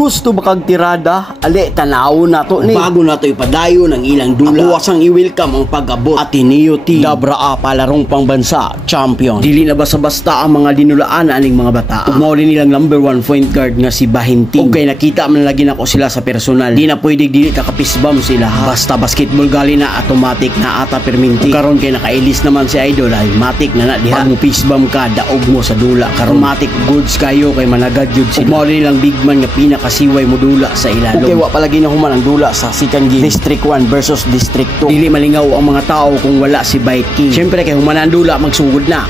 Gusto ba kag tirada? Ali, tanaw na to ni. Bago na to ipadayo ng ilang dula. Ako asang i-welcome ang pag-abot at Ateneo Team Dabra palarong pangbansa champion. Dili na basta-basta ang mga dinulaan aning mga bata. Umuli nilang number 1 point guard nga si Bahinting. Okay, nakita man lagi nako sila sa personal. Di na pwede dili kakapisbam sila. Basta basketball gali na automatic na ata perminti. Karon kay nakailis naman si Idol ay matik na diha. Pag pisbam ka daog mo sa dula. Karomatic goods kayo kay managad jud sila. Umuli nilang big man nga pinakasiway mo dula sa ilalom. Okay, wa palagi na human ang dula sa second game. District 1 versus District 2. Dili malingaw ang mga tao kung wala si Bite King. Siyempre kay human ang dula magsugod na.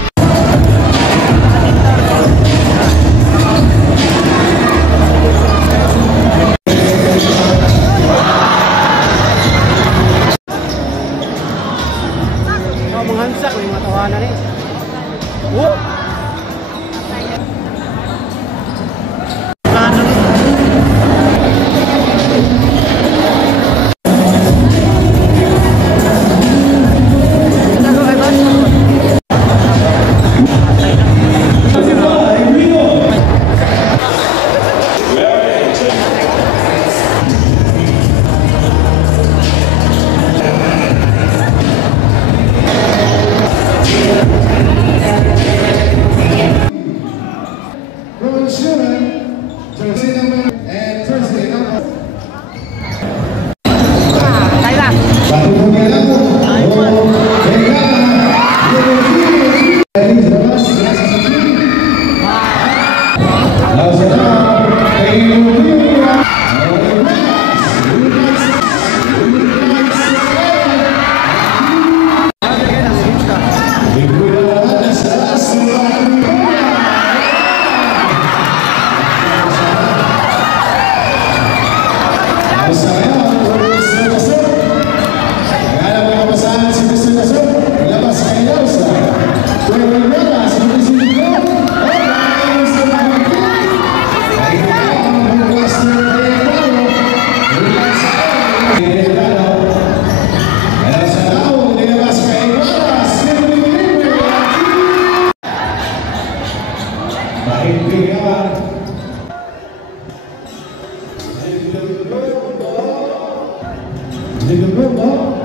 Manghansak may mga tawanan eh. Liga Global,